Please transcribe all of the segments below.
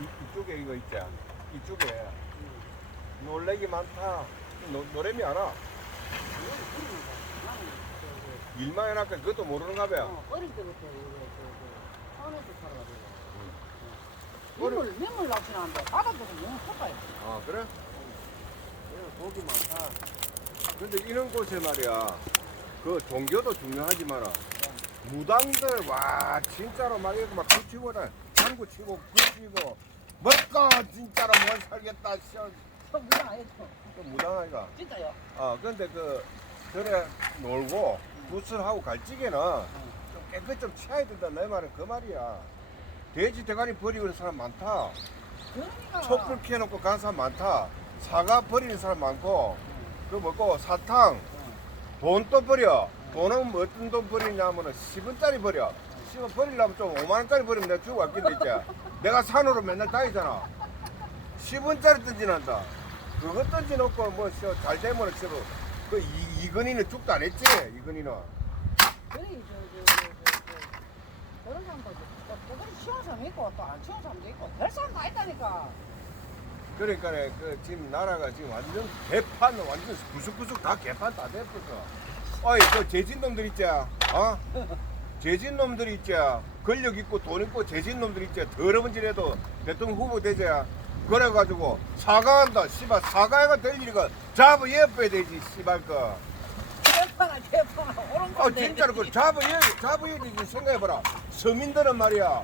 이쪽에 이거 있지. 이쪽에 놀래기 많다. 노래미 알아? 일만 해놨까 그것도 모르는가 봐요. 어릴 때부터 서울에서 살아가지고 민물 낚시는 한데 바닷속은 너무 컸어요. 아 그래? 고기 많다. 근데 이런 곳에 말이야 그 종교도 중요하지만 무당들 와 진짜로 막 이렇게 막 붙이고 장구 치고 붙이고 뭘까 진짜로 못 살겠다 시원. 저 무당 아니죠? 그 무당 아이가. 진짜요? 근데 그래 놀고 구슬하고 갈찌개는 좀 깨끗 좀 치워야 된다 내 말은 그 말이야. 돼지 대가리 버리고 있는 사람 많다. 그러니까. 촛불 켜놓고 간 사람 많다. 사과 버리는 사람 많고 그 뭐고 사탕 돈 또 버려. 돈은 뭐 어떤 돈 버리냐면은 10원짜리 버려. 10원 버리려면 좀 5만원짜리 버리면 내가 주고 왔겠네 이제. 내가 산으로 맨날 다니잖아. 10원짜리 던지난다. 그거 던지놓고 뭐 잘 되면 치고 그 이건희는 죽도 안 했지. 이건희는 그래 그런 사람도 그들이 치운 사람 있고 또 안 치운 사람도 있고 별 사람 다 있다니까. 그러니까 그 지금 나라가 지금 완전 개판 완전 구석구석 다 개판 다 됐어. 어이 그 재진놈들 있지. 재진놈들 있지. 권력 있고 돈 있고 재진놈들 있지. 더러운 짓해도 대통령 후보 되자. 그래가지고 사과한다. 씨발 사과가 될 일이가 잡아 예뻐야 되지. 씨발 거. 개판아 옳은 건데. 진짜로 그 잡아야 되지. 생각해봐라. 서민들은 말이야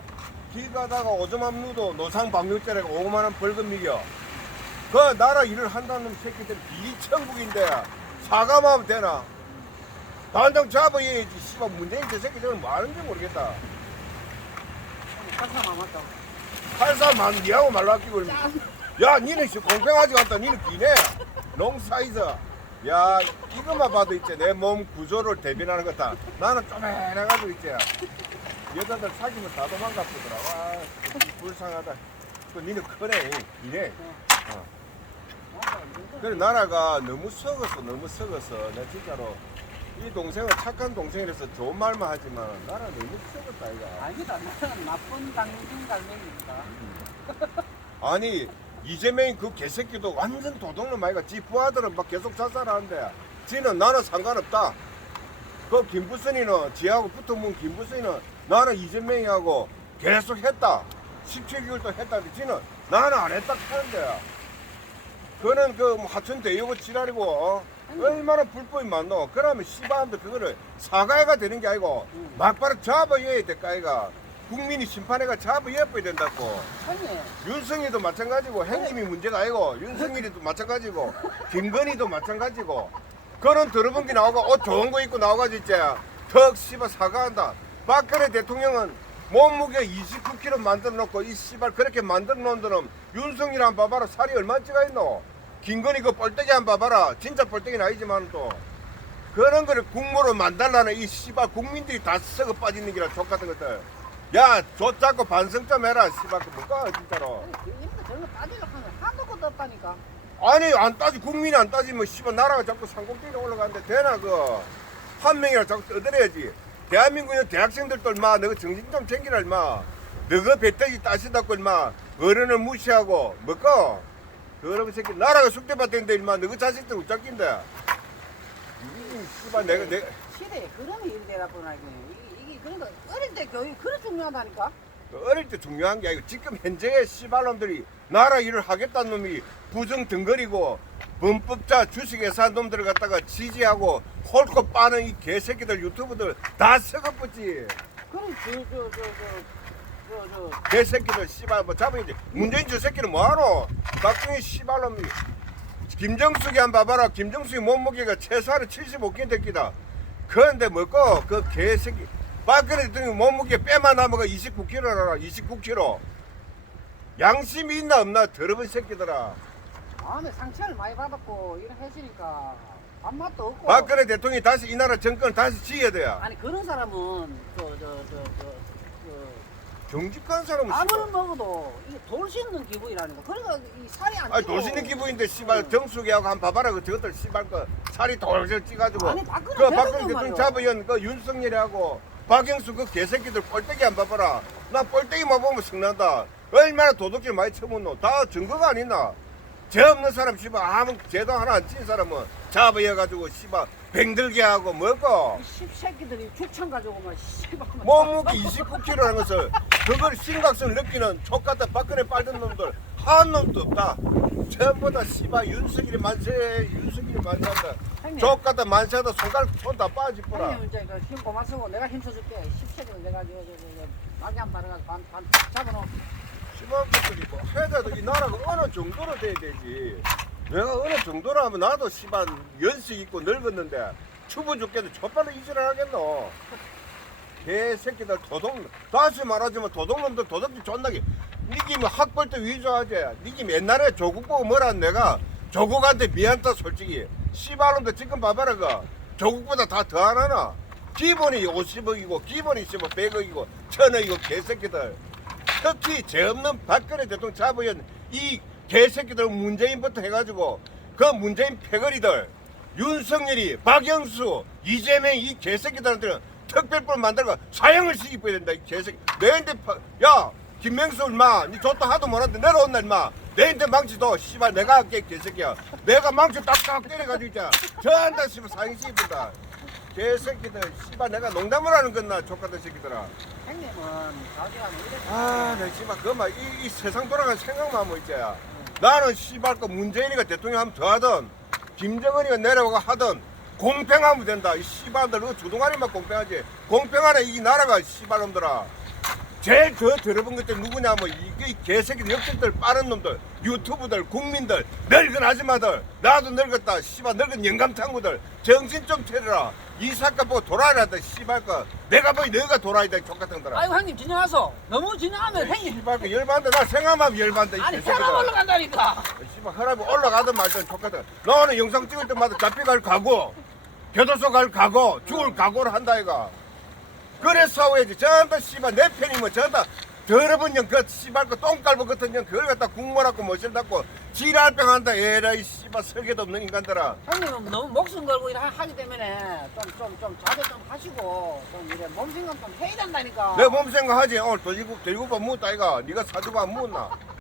길 가다가 오줌 안 누도 노상 방류죄라고 5만원 벌금 미겨. 그 나라 일을 한다는 놈 새끼들 비천국인데 사과만 하면 되나? 당장 잡아야지. 씨발 문재인 저 새끼들은 뭐 하는지 모르겠다. 가사 맞다. 팔사만 니하고 말로 아끼고 야 니는 공평하지 않다. 니는 기네 롱사이즈. 야 이것만 봐도 있지 내 몸 구조를 대변하는 거다. 나는 쪼매해가지고 있지 여자들 사귀면 다 도망갔더라. 와 불쌍하다. 그 니는 크네 기네. 그래 나라가 너무 썩었어. 나 진짜로 이 동생은 착한 동생이라서 좋은 말만 하지만 나라 너무 썩었다 이거. 아니다. 나는 나쁜 당신 갈매기입니다. 아니 이재명이 그 개새끼도 완전 도둑놈 아이가. 지 부하들은 막 계속 자살하는데 지는 나는 상관없다. 그 김부선이는 지하고 붙어본 김부선이는 나는 이재명이하고 계속 했다. 17개월도 했다. 지는 나는 안 했다 하는데 그는 그 하천 대유고 지랄이고 얼마나 불법이 많노. 그러면 씨발한테 그거를 사과해가 되는 게 아니고 막바로 잡아야 될까 아이가. 국민이 심판해가 잡아야 된다고. 형님. 윤석이도 마찬가지고 행님이 문제가 아니고 윤석열이도 마찬가지고 김건희도 마찬가지고. 그런 더러운 게 나오고 옷 좋은 거 입고 나와가지고 있자 턱 씨발 사과한다. 박근혜 대통령은 몸무게 29kg 만들어 놓고 이 씨발 그렇게 만들어 놓은 데는 윤석열 한 봐봐라. 살이 얼마나 찌가 있노. 김건희 그 뻘떡이 한 봐봐라. 진짜 뻘떡이는 아니지만 또 그런 거를 국무로 만달라는 이 씨발 국민들이 다 썩어 빠지는 기라 족 같은 것들. 야, 조 잡고 반성 좀 해라. 씨발 그 뭘까 진짜로. 이런데 저런 거 따지려고 하면 한도 것도 없다니까. 아니 안 따지 국민이 안 따지면 씨발 나라가 자꾸 상공대에 올라가는데 되나 그 한 명이라 자꾸 떠들어야지. 대한민국의 대학생들도 얼마 너가 정신 좀 챙기라 얼마. 너가 배터리 따시다고 얼마 어른을 무시하고 뭐까 여러분 새끼 나라가 숙대받는데 얼마 너가 자식들 웃잡긴데. 이 씨발 내가 시대에 그런 일이 되다 보니까 이게 그러니까 어릴 때 교육 그래 중요하다니까. 어릴 때 중요한 게 아니고 지금 현재의 씨발놈들이 나라 일을 하겠다는 놈이 부정 덩거리고 범법자 주식회사 놈들을 갖다가 지지하고 홀고 빠는 이 개새끼들 유튜브들 다 썩어붙지. 그래 개새끼들 씨발 뭐 잡아야지. 문재인 저 새끼는 뭐하노. 박정희 씨발놈이 김정숙이 한 봐봐라. 김정숙이 몸무게가 최소한 75kg 됐기다. 그런데 뭐고 그 개새끼 박근혜 대통령 몸무게 빼만 남아가 29kg라. 29kg. 양심이 있나 없나 더러운 새끼들아. 마음에 상처를 많이 받았고 이렇게 했으니까 밥맛도 없고. 박근혜 대통령이 다시 이 나라 정권을 다시 지어야 돼요. 아니 그런 사람은 정직한 사람은 아무리 먹어도 이게 돌 씹는 기분이라는 거. 그러니까 이 살이 안 찌고. 아니 돌시는 기분인데 씨발 정수기하고 한 봐봐라. 그 저것들 씨발 그 살이 돌실 찌가지고 아니, 박근혜 그 박근혜 대통령 대통령 말이야. 잡으연 그 윤석열하고 박영수 그 개새끼들 꼴대기 안 봐봐라. 나 꼴대기만 보면 성난다. 얼마나 도둑질 많이 쳐먹노. 다 증거가 안 있나. 죄 없는 사람 씨발 아무 죄도 하나 안 친 사람은 잡아여가지고 씨발 병들게 하고 뭐고 이 씹새끼들이 죽창 가지고 막 씨발 몸무게 29kg라는 것을 그걸 심각성을 느끼는 족같다 박근혜 빨던 놈들 한 놈도 없다. 전부 다 씨발 윤석열이 만세 윤석열이 만세한다. 형님. 족같다 만세하다 손가락 손 다 빠지구나. 형님 이제 그힘 고만 쓰고 내가 힘써줄게. 씹새끼들 내가 막이 한 발어가지고 반 잡아놓고. 심한 것들이 뭐 해도 이 나라가 어느 정도로 돼야 되지. 내가 어느 정도로 하면 나도 씨발 연식 있고 늙었는데 추부 죽겠는데 족발로 이질을 하겠노. 개새끼들 도둑 다시 말하자면 도둑놈들 도둑질 존나게 니기 뭐 학벌 때 위조하지. 니기 옛날에 조국 보고 뭐라 내가 조국한테 미안하다 솔직히. 씨발놈들 지금 봐봐라 그 조국보다 다 더 안 하나. 기본이 50억이고 기본이 100억이고 1000억이고 개새끼들. 특히 죄 없는 박근혜 대통령 잡아연 이 개새끼들 문재인부터 해가지고 그 문재인 패거리들 윤석열이 박영수 이재명 이 개새끼들한테는 특별법 만들고 사형을 시키고야 된다. 이 개새끼 내한테 야 김명수 인마 니 저도 하도 못하는데 내려온다 인마 내한테 망치도 씨발 내가 할게 개새끼야. 내가 망치 딱딱 때려가지고 있자 저한테 씨발 사형 시키다. 개새끼들 씨발 내가 농담을 하는 건나 족같은 새끼들아. 형님은 자기가 이래. 아, 내 씨발 그만 이 세상 돌아가는 생각만 하면 있자야. 나는 씨발 그 문재인이가 대통령 하면 더 하든 김정은이가 내려오고 하든 공평하면 된다. 이 씨발들 그 주둥아리만 공평하지. 공평하네 이 나라가 씨발놈들아. 제일 더 들어본 것들 누구냐면 이 개새끼들 역적들 빠른 놈들 유튜브들 국민들 늙은 아줌마들 나도 늙었다 씨발 늙은 영감탱구들 정신 좀 차려라. 이 사건 보고 돌아야한다 씨발 거 내가 보기 너가 돌아야 돼 족같은들아. 아이고 형님 진정하소. 너무 진정하면 형님. 씨발 그 열받는다. 나 생각하면 열받는다. 이 아니 개새끼들아. 사람 올라간다니까. 씨발 혈압이 올라가든 말든 족같아. 너는 영상 찍을 때마다 잡혀갈 각오 교도소 갈 각오 죽을 각오를 한다 이가. 그래 싸워야지. 전부 씨발 내 편이면 전부 더러운 년그 씨발 그 똥깔보 같은 년 그걸 갖다 국물하고 모실 닫고 지랄병 한다. 에라이 씨발 설계도 없는 인간들아. 형님은 너무 목숨 걸고 일 하기 때문에 좀 자제 좀 하시고 좀 이래 몸 생각 좀 해야 된다니까. 내 몸 생각하지. 오늘 돼지국밥 묵었다 이가. 네가 사주고 안 묵었나.